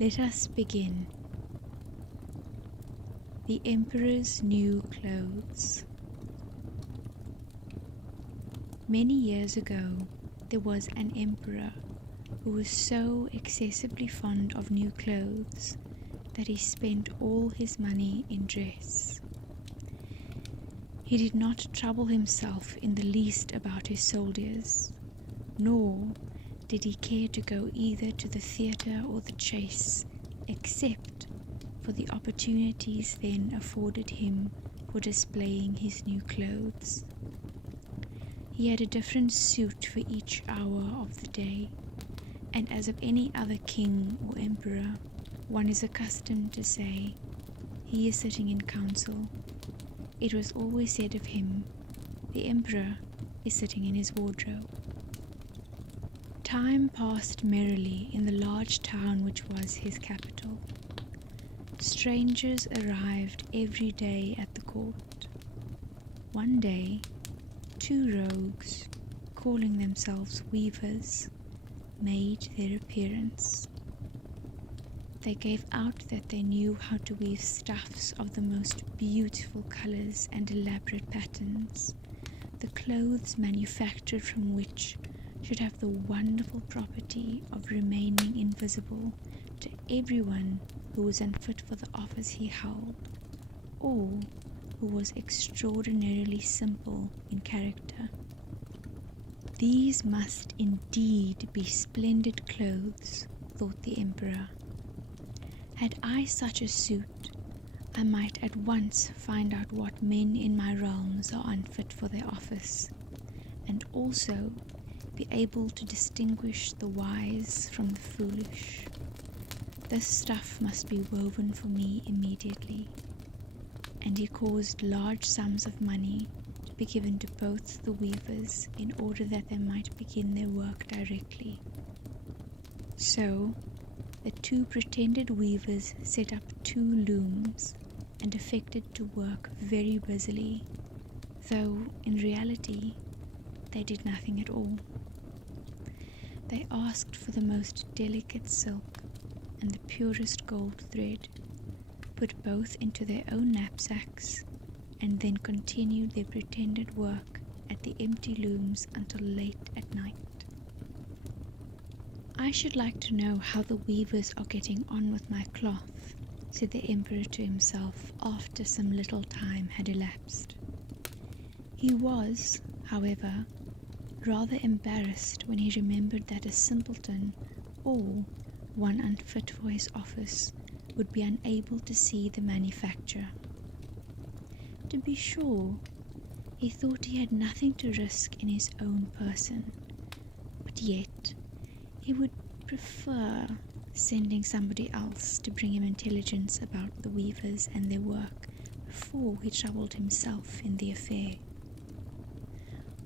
Let us begin. The Emperor's New Clothes. Many years ago, there was an emperor who was so excessively fond of new clothes that he spent all his money in dress. He did not trouble himself in the least about his soldiers, nor did he care to go either to the theatre or the chase, except for the opportunities then afforded him for displaying his new clothes. He had a different suit for each hour of the day, and as of any other king or emperor, one is accustomed to say, "He is sitting in council." It was always said of him, "The emperor is sitting in his wardrobe." Time passed merrily in the large town which was his capital. Strangers arrived every day at the court. One day, 2 rogues, calling themselves weavers, made their appearance. They gave out that they knew how to weave stuffs of the most beautiful colors and elaborate patterns, the clothes manufactured from which should have the wonderful property of remaining invisible to everyone who was unfit for the office he held, or who was extraordinarily simple in character. These must indeed be splendid clothes, thought the emperor. Had I such a suit, I might at once find out what men in my realms are unfit for their office, and also be able to distinguish the wise from the foolish. This stuff must be woven for me immediately. And he caused large sums of money to be given to both the weavers in order that they might begin their work directly. So the 2 pretended weavers set up 2 looms and affected to work very busily, though in reality they did nothing at all. They asked for the most delicate silk and the purest gold thread, put both into their own knapsacks, and then continued their pretended work at the empty looms until late at night. "I should like to know how the weavers are getting on with my cloth," said the emperor to himself after some little time had elapsed. He was, however, rather embarrassed when he remembered that a simpleton, or one unfit for his office, would be unable to see the manufacture. To be sure, he thought he had nothing to risk in his own person, but yet he would prefer sending somebody else to bring him intelligence about the weavers and their work before he troubled himself in the affair.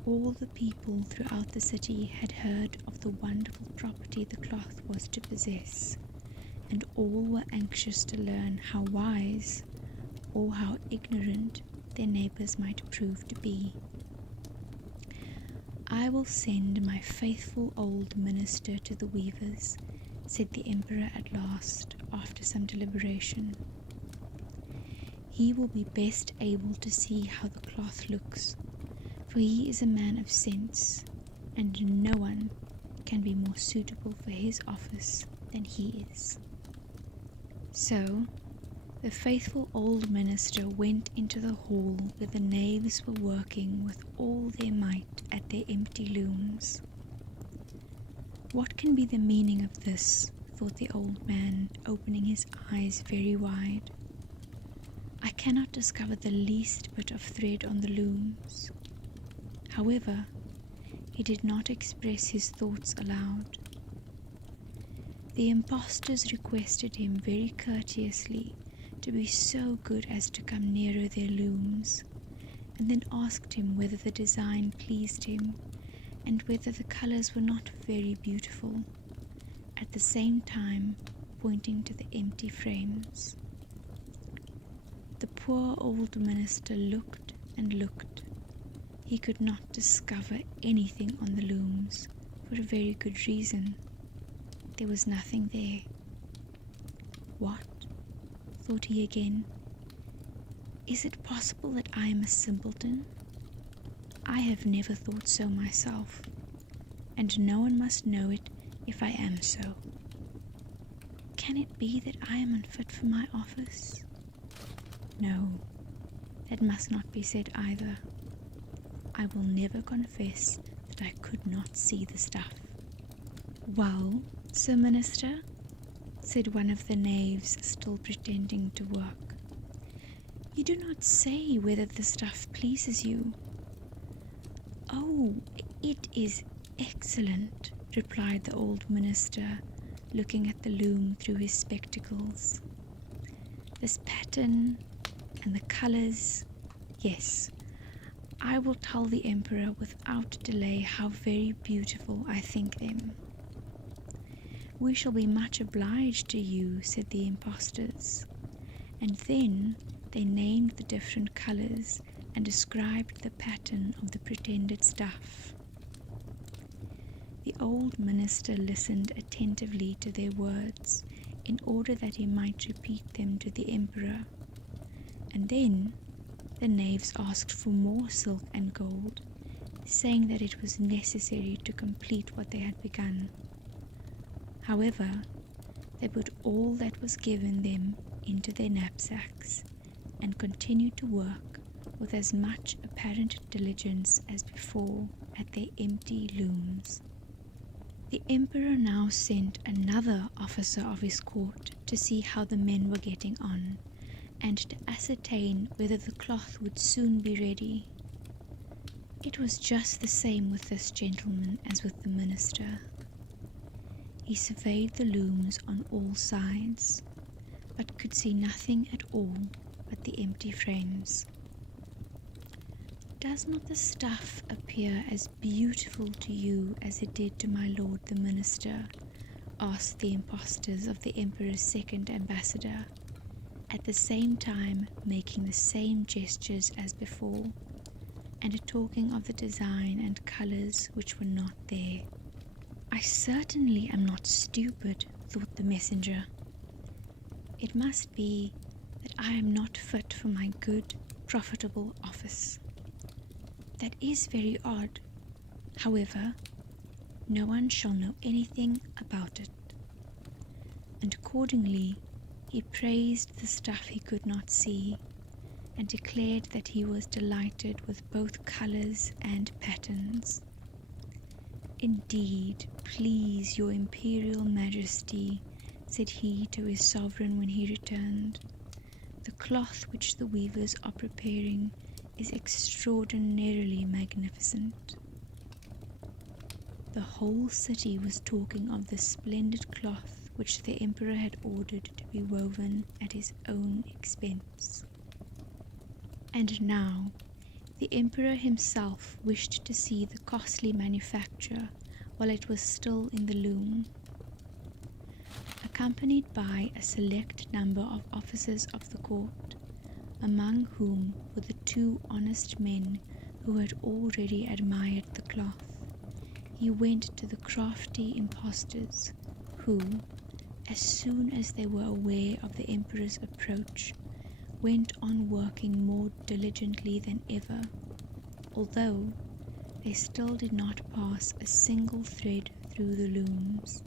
All the people throughout the city had heard of the wonderful property the cloth was to possess, and all were anxious to learn how wise or how ignorant their neighbors might prove to be. "I will send my faithful old minister to the weavers," said the emperor at last, after some deliberation. "He will be best able to see how the cloth looks, for he is a man of sense, and no one can be more suitable for his office than he is." So the faithful old minister went into the hall where the knaves were working with all their might at their empty looms. "What can be the meaning of this?" thought the old man, opening his eyes very wide. "I cannot discover the least bit of thread on the looms." However, he did not express his thoughts aloud. The impostors requested him very courteously to be so good as to come nearer their looms, and then asked him whether the design pleased him, and whether the colors were not very beautiful, at the same time pointing to the empty frames. The poor old minister looked and looked. He could not discover anything on the looms, for a very good reason. There was nothing there. What? Thought he again. Is it possible that I am a simpleton? I have never thought so myself, and no one must know it if I am so. Can it be that I am unfit for my office? No, that must not be said either. I will never confess that I could not see the stuff. Well, Sir Minister, said one of the knaves, still pretending to work, you do not say whether the stuff pleases you. Oh, it is excellent, replied the old minister, looking at the loom through his spectacles. This pattern and the colours, yes, I will tell the emperor without delay how very beautiful I think them. We shall be much obliged to you, said the impostors, and then they named the different colours and described the pattern of the pretended stuff. The old minister listened attentively to their words in order that he might repeat them to the emperor, and then the knaves asked for more silk and gold, saying that it was necessary to complete what they had begun. However, they put all that was given them into their knapsacks and continued to work with as much apparent diligence as before at their empty looms. The emperor now sent another officer of his court to see how the men were getting on, and to ascertain whether the cloth would soon be ready. It was just the same with this gentleman as with the minister. He surveyed the looms on all sides, but could see nothing at all but the empty frames. Does not the stuff appear as beautiful to you as it did to my lord the minister? Asked the impostors of the emperor's second ambassador, at the same time making the same gestures as before, and talking of the design and colours which were not there. I certainly am not stupid, thought the messenger. It must be that I am not fit for my good, profitable office. That is very odd. However, no one shall know anything about it. And accordingly, he praised the stuff he could not see, and declared that he was delighted with both colours and patterns. Indeed, please your imperial majesty, said he to his sovereign when he returned, the cloth which the weavers are preparing is extraordinarily magnificent. The whole city was talking of the splendid cloth which the emperor had ordered to be woven at his own expense. And now the emperor himself wished to see the costly manufacture while it was still in the loom. Accompanied by a select number of officers of the court, among whom were the two honest men who had already admired the cloth, he went to the crafty impostors, who, as soon as they were aware of the emperor's approach, went on working more diligently than ever, although they still did not pass a single thread through the looms.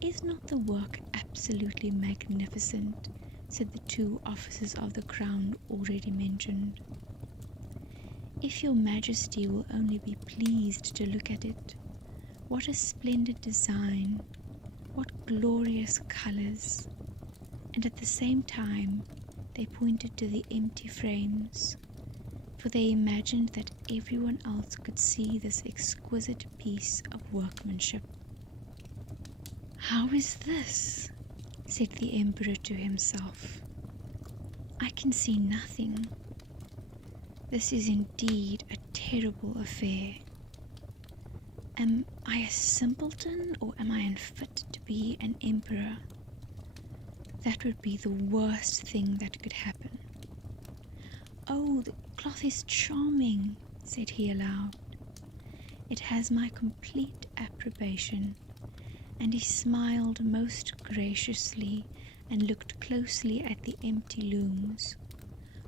Is not the work absolutely magnificent? Said the two officers of the crown already mentioned. If your majesty will only be pleased to look at it, what a splendid design, what glorious colours! And at the same time they pointed to the empty frames, for they imagined that everyone else could see this exquisite piece of workmanship. How is this? Said the emperor to himself. I can see nothing. This is indeed a terrible affair. Am I a simpleton, or am I unfit to be an emperor? That would be the worst thing that could happen. Oh, the cloth is charming, said he aloud. It has my complete approbation, and he smiled most graciously and looked closely at the empty looms,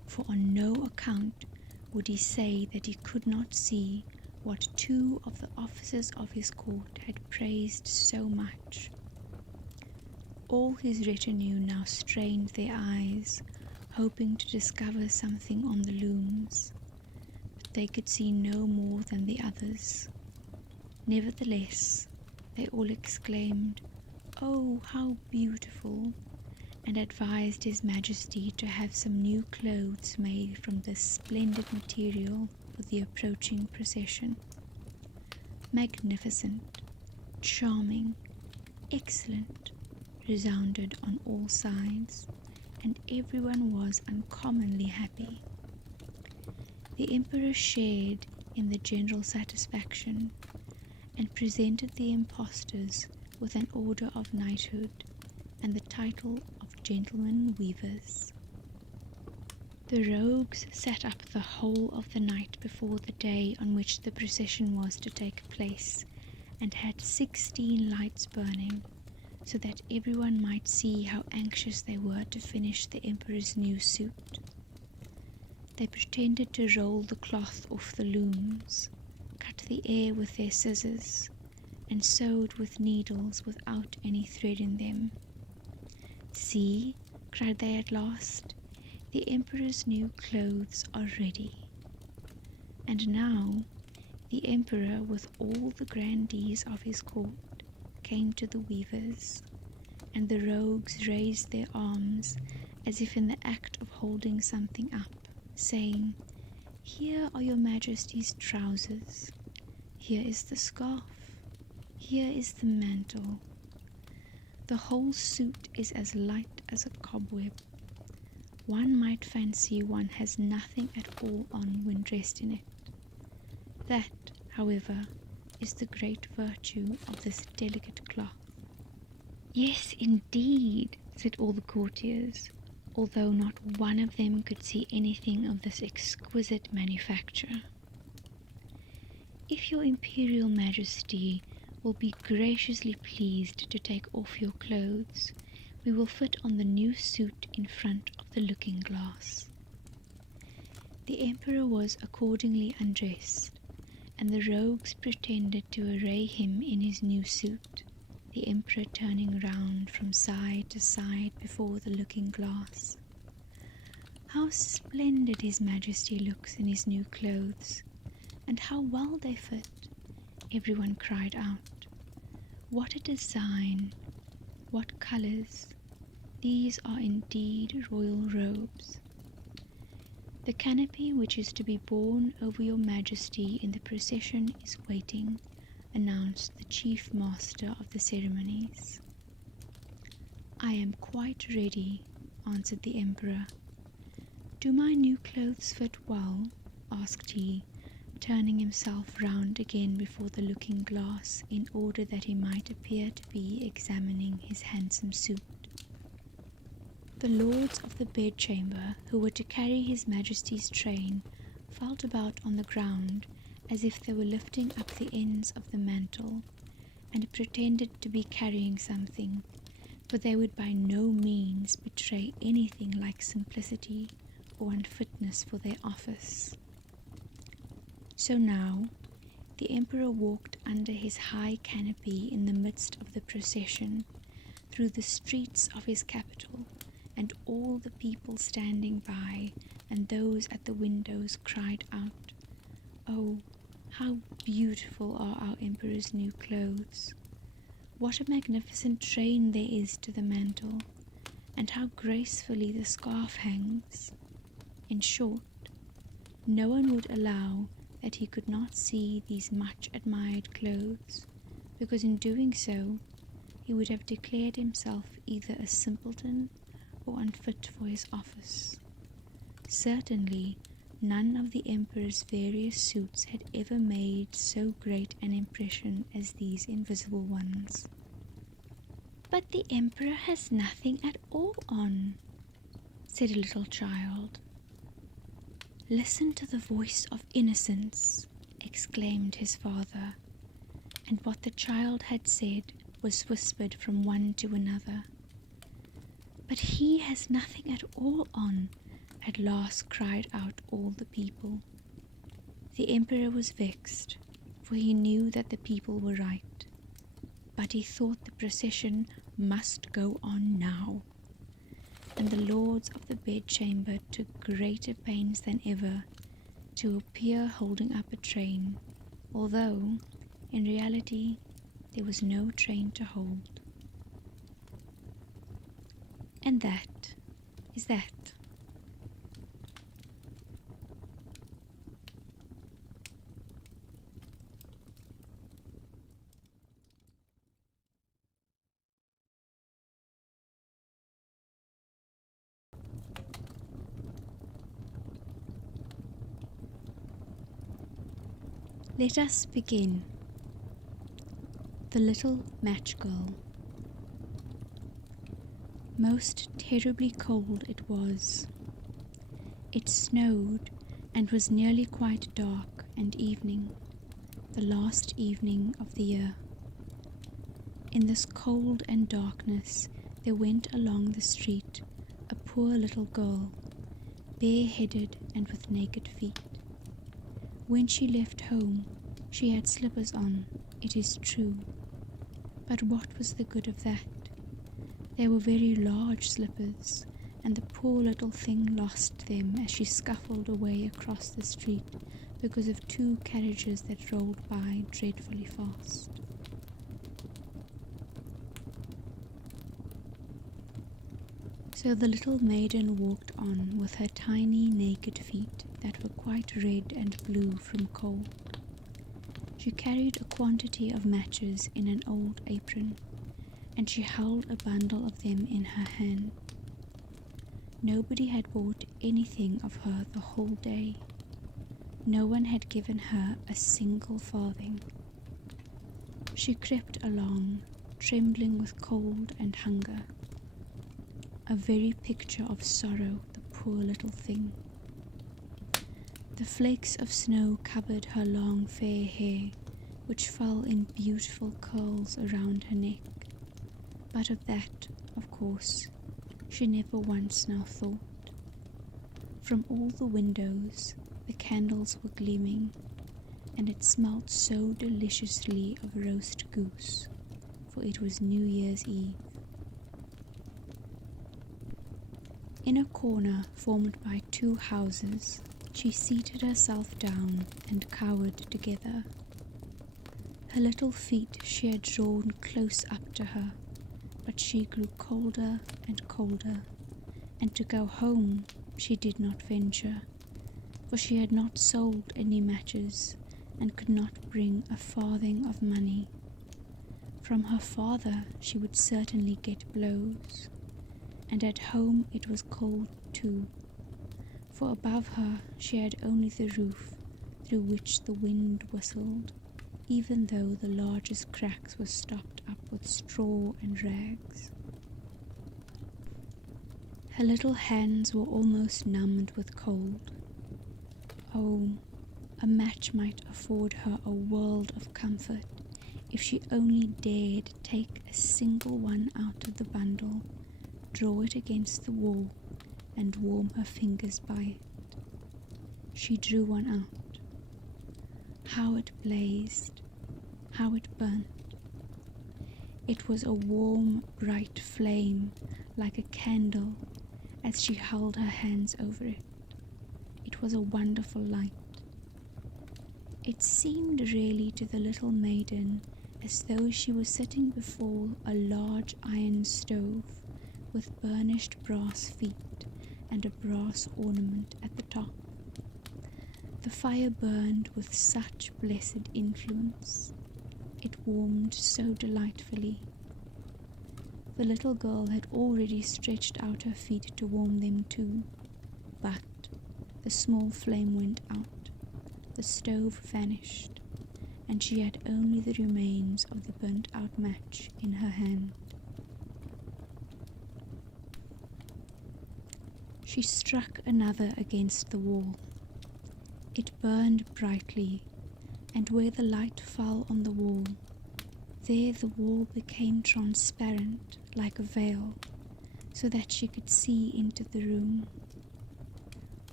for on no account would he say that he could not see what two of the officers of his court had praised so much. All his retinue now strained their eyes, hoping to discover something on the looms, but they could see no more than the others. Nevertheless, they all exclaimed, "Oh, how beautiful!" and advised His Majesty to have some new clothes made from this splendid material for the approaching procession. Magnificent, charming, excellent, resounded on all sides, and everyone was uncommonly happy. The Emperor shared in the general satisfaction, and presented the impostors with an order of knighthood and the title of gentlemen weavers. The rogues sat up the whole of the night before the day on which the procession was to take place, and had 16 lights burning, so that everyone might see how anxious they were to finish the Emperor's new suit. They pretended to roll the cloth off the looms, cut the air with their scissors, and sewed with needles without any thread in them. "See," cried they at last, "the Emperor's new clothes are ready." And now the Emperor, with all the grandees of his court, came to the weavers, and the rogues raised their arms as if in the act of holding something up, saying, "Here are your Majesty's trousers, here is the scarf, here is the mantle. The whole suit is as light as a cobweb. One might fancy one has nothing at all on when dressed in it. That, however, is the great virtue of this delicate cloth." "Yes, indeed," said all the courtiers, although not one of them could see anything of this exquisite manufacture. "If your Imperial Majesty will be graciously pleased to take off your clothes, we will fit on the new suit in front of the looking-glass." The Emperor was accordingly undressed, and the rogues pretended to array him in his new suit, the Emperor turning round from side to side before the looking-glass. "How splendid His Majesty looks in his new clothes, and how well they fit!" everyone cried out. "What a design! What colours! These are indeed royal robes." "The canopy which is to be borne over your Majesty in the procession is waiting," announced the chief master of the ceremonies. "I am quite ready," answered the Emperor. "Do my new clothes fit well?" asked he, turning himself round again before the looking-glass in order that he might appear to be examining his handsome suit. The lords of the bedchamber, who were to carry His Majesty's train, felt about on the ground as if they were lifting up the ends of the mantle, and pretended to be carrying something, for they would by no means betray anything like simplicity or unfitness for their office. So now the Emperor walked under his high canopy in the midst of the procession, through the streets of his capital, and all the people standing by and those at the windows cried out, "Oh, how beautiful are our Emperor's new clothes! What a magnificent train there is to the mantle, and how gracefully the scarf hangs!" In short, no one would allow that he could not see these much admired clothes, because in doing so he would have declared himself either a simpleton or unfit for his office. Certainly none of the Emperor's various suits had ever made so great an impression as these invisible ones. "But the Emperor has nothing at all on," said a little child. "Listen to the voice of innocence," exclaimed his father, and what the child had said was whispered from one to another. "But he has nothing at all on," at last cried out all the people. The emperor was vexed, for he knew that the people were right, but he thought the procession must go on now, and the lords of the bedchamber took greater pains than ever to appear holding up a train, although, in reality, there was no train to hold. And that is that. Let us begin. The Little Match Girl. Most terribly cold it was. It snowed and was nearly quite dark and evening, the last evening of the year. In this cold and darkness there went along the street a poor little girl, bareheaded and with naked feet. When she left home, she had slippers on, it is true, but what was the good of that? They were very large slippers, and the poor little thing lost them as she scuffled away across the street because of two carriages that rolled by dreadfully fast. So the little maiden walked on with her tiny naked feet that were quite red and blue from cold. She carried a quantity of matches in an old apron, and she held a bundle of them in her hand. Nobody had bought anything of her the whole day. No one had given her a single farthing. She crept along, trembling with cold and hunger. A very picture of sorrow, the poor little thing. The flakes of snow covered her long fair hair, which fell in beautiful curls around her neck. But of that, of course, she never once now thought. From all the windows the candles were gleaming, and it smelt so deliciously of roast goose, for it was New Year's Eve. In a corner formed by two houses, she seated herself down and cowered together. Her little feet she had drawn close up to her, but she grew colder and colder, and to go home she did not venture, for she had not sold any matches and could not bring a farthing of money. From her father she would certainly get blows, and at home it was cold too, for above her she had only the roof through which the wind whistled, even though the largest cracks were stopped up with straw and rags. Her little hands were almost numbed with cold. Oh, a match might afford her a world of comfort if she only dared take a single one out of the bundle, draw it against the wall, and warm her fingers by it. She drew one out. How it blazed, how it burnt. It was a warm, bright flame, like a candle, as she held her hands over it. It was a wonderful light. It seemed really to the little maiden as though she was sitting before a large iron stove with burnished brass feet and a brass ornament at the top. The fire burned with such blessed influence. It warmed so delightfully. The little girl had already stretched out her feet to warm them too, but the small flame went out, the stove vanished, and she had only the remains of the burnt-out match in her hand. She struck another against the wall. It burned brightly, and where the light fell on the wall, There the wall became transparent like a veil, so that she could see into the room.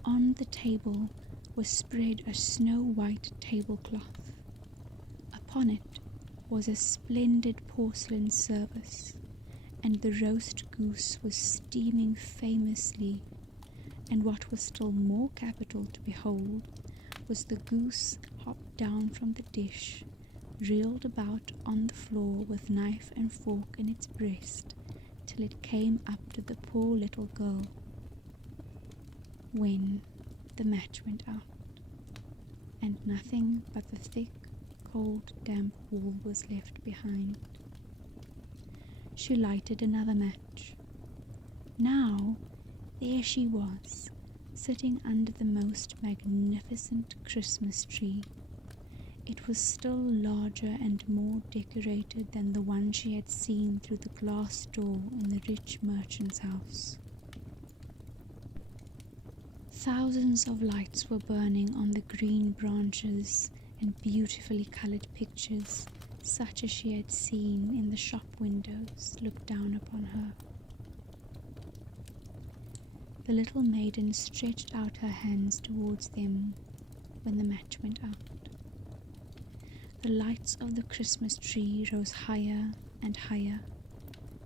On the table was spread a snow-white tablecloth. Upon it was a splendid porcelain service, and the roast goose was steaming famously, and what was still more capital to behold was the goose hopped down from the dish, reeled about on the floor with knife and fork in its breast, till it came up to the poor little girl. When the match went out, and nothing but the thick, cold, damp wall was left behind. She lighted another match. Now there she was, sitting under the most magnificent Christmas tree. It was still larger and more decorated than the one she had seen through the glass door in the rich merchant's house. Thousands of lights were burning on the green branches, and beautifully colored pictures, such as she had seen in the shop windows, looked down upon her. The little maiden stretched out her hands towards them when the match went out. The lights of the Christmas tree rose higher and higher.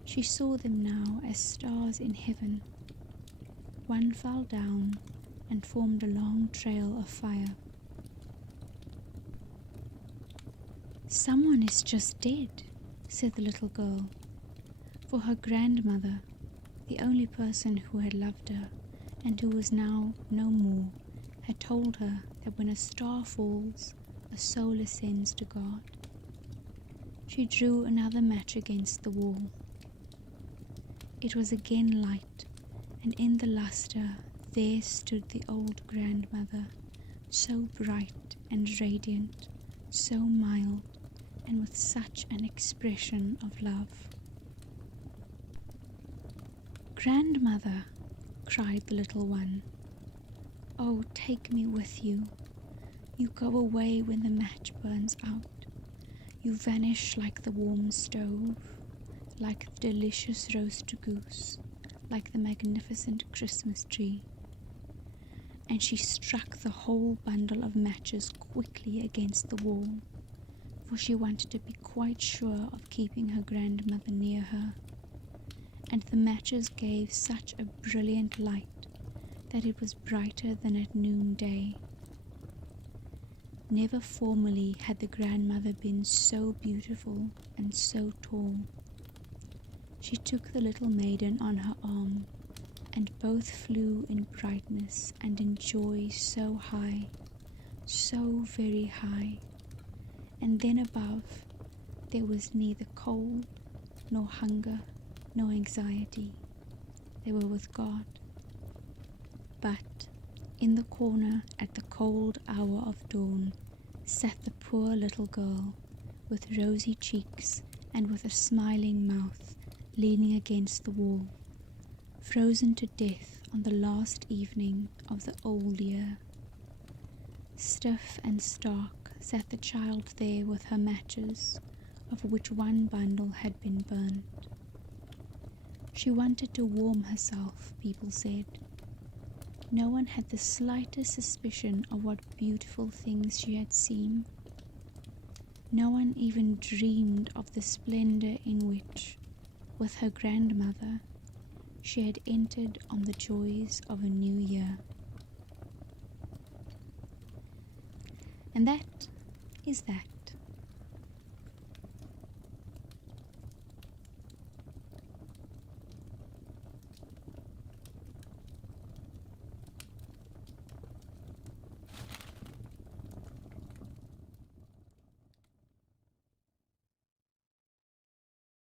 She saw them now as stars in heaven. One fell down and formed a long trail of fire. "Someone is just dead," said the little girl, for her grandmother, the only person who had loved her and who was now no more, had told her that when a star falls, a soul ascends to God. She drew another match against the wall. It was again light, and in the lustre there stood the old grandmother, so bright and radiant, so mild, and with such an expression of love. "Grandmother," cried the little one, "oh, take me with you. You go away when the match burns out. You vanish like the warm stove, like the delicious roast goose, like the magnificent Christmas tree." And she struck the whole bundle of matches quickly against the wall, for she wanted to be quite sure of keeping her grandmother near her. And the matches gave such a brilliant light that it was brighter than at noonday. Never formerly had the grandmother been so beautiful and so tall. She took the little maiden on her arm, and both flew in brightness and in joy so high, so very high. And then above there was neither cold, nor hunger, nor anxiety. They were with God. But in the corner at the cold hour of dawn sat the poor little girl, with rosy cheeks and with a smiling mouth, leaning against the wall, frozen to death on the last evening of the old year. Stiff and stark sat the child there with her matches, of which one bundle had been burnt. She wanted to warm herself, people said. No one had the slightest suspicion of what beautiful things she had seen. No one even dreamed of the splendor in which, with her grandmother, she had entered on the joys of a new year. And that is that.